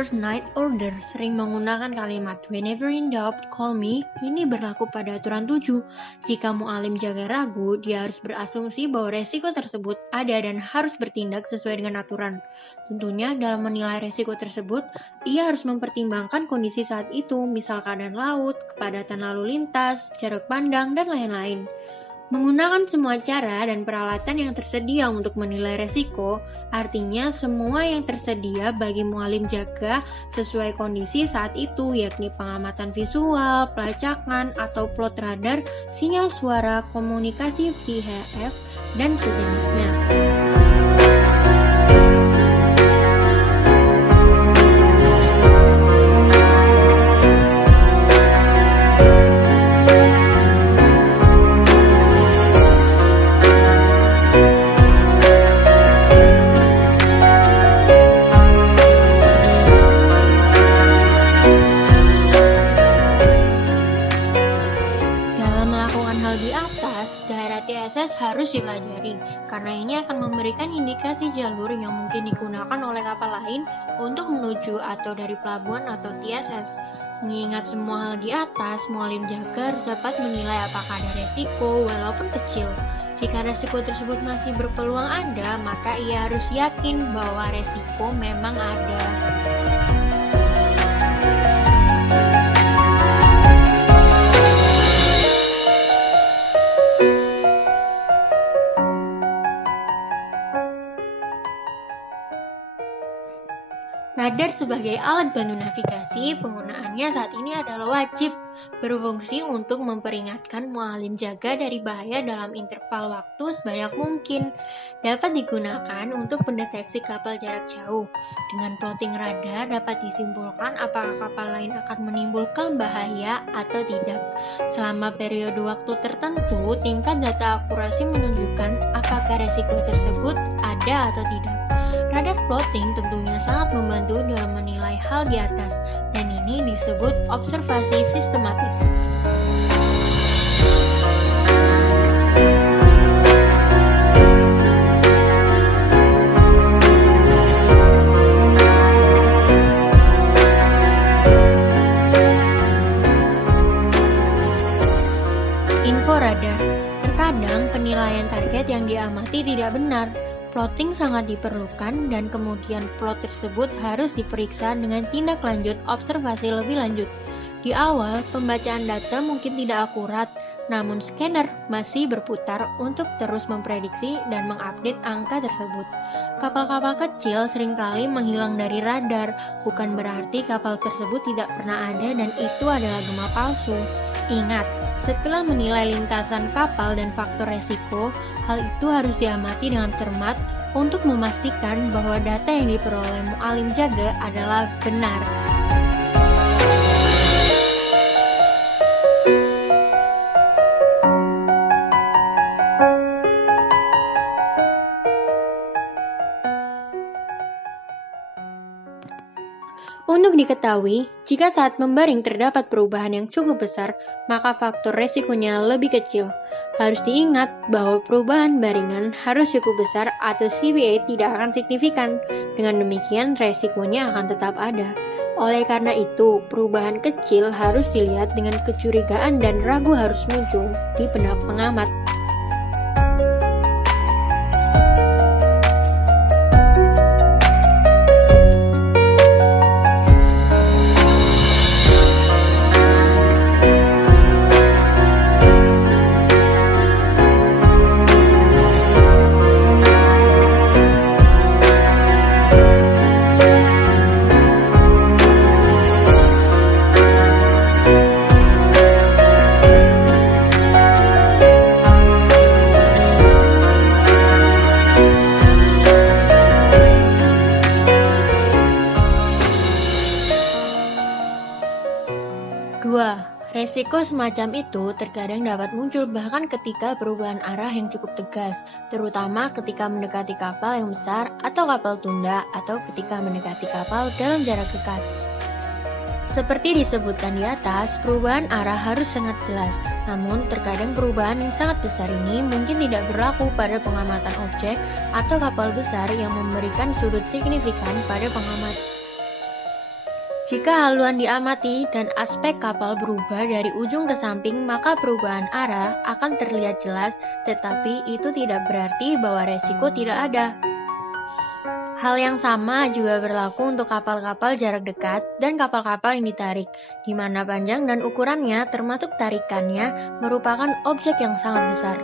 Officers Night Order sering menggunakan kalimat "Whenever in doubt, call me". Ini berlaku pada aturan 7. Jika mu'alim jaga ragu, dia harus berasumsi bahwa resiko tersebut ada dan harus bertindak sesuai dengan aturan. Tentunya dalam menilai resiko tersebut, ia harus mempertimbangkan kondisi saat itu, misal keadaan laut, kepadatan lalu lintas, jarak pandang, dan lain-lain. Menggunakan semua cara dan peralatan yang tersedia untuk menilai resiko, artinya semua yang tersedia bagi mualim jaga sesuai kondisi saat itu, yakni pengamatan visual, pelacakan, atau plot radar, sinyal suara, komunikasi VHF, dan sejenisnya. Di atas, daerah TSS harus dipelajari, karena ini akan memberikan indikasi jalur yang mungkin digunakan oleh kapal lain untuk menuju atau dari pelabuhan atau TSS. Mengingat semua hal di atas, mualim jaga harus dapat menilai apakah ada resiko walaupun kecil. Jika resiko tersebut masih berpeluang ada, maka ia harus yakin bahwa resiko memang ada. Radar sebagai alat bantu navigasi, penggunaannya saat ini adalah wajib, berfungsi untuk memperingatkan mualim jaga dari bahaya dalam interval waktu sebanyak mungkin. Dapat digunakan untuk mendeteksi kapal jarak jauh. Dengan plotting radar dapat disimpulkan apakah kapal lain akan menimbulkan bahaya atau tidak. Selama periode waktu tertentu, tingkat data akurasi menunjukkan apakah resiko tersebut ada atau tidak. Radar plotting tentunya sangat membantu dalam menilai hal di atas, dan ini disebut observasi sistematis. Info radar. Terkadang penilaian target yang diamati tidak benar. Plotting sangat diperlukan dan kemudian plot tersebut harus diperiksa dengan tindak lanjut observasi lebih lanjut. Di awal, pembacaan data mungkin tidak akurat, namun scanner masih berputar untuk terus memprediksi dan mengupdate angka tersebut. Kapal-kapal kecil seringkali menghilang dari radar, bukan berarti kapal tersebut tidak pernah ada dan itu adalah gema palsu. Ingat, setelah menilai lintasan kapal dan faktor resiko, hal itu harus diamati dengan cermat untuk memastikan bahwa data yang diperoleh mualim jaga adalah benar. Untuk diketahui, jika saat membaring terdapat perubahan yang cukup besar, maka faktor resikonya lebih kecil. Harus diingat bahwa perubahan baringan harus cukup besar atau CBA tidak akan signifikan. Dengan demikian, resikonya akan tetap ada. Oleh karena itu, perubahan kecil harus dilihat dengan kecurigaan dan ragu harus muncul di benak pengamat. Resiko semacam itu terkadang dapat muncul bahkan ketika perubahan arah yang cukup tegas, terutama ketika mendekati kapal yang besar atau kapal tunda atau ketika mendekati kapal dalam jarak dekat. Seperti disebutkan di atas, perubahan arah harus sangat jelas, namun terkadang perubahan yang sangat besar ini mungkin tidak berlaku pada pengamatan objek atau kapal besar yang memberikan sudut signifikan pada pengamat. Jika haluan diamati dan aspek kapal berubah dari ujung ke samping, maka perubahan arah akan terlihat jelas, tetapi itu tidak berarti bahwa resiko tidak ada. Hal yang sama juga berlaku untuk kapal-kapal jarak dekat dan kapal-kapal yang ditarik, di mana panjang dan ukurannya termasuk tarikannya merupakan objek yang sangat besar.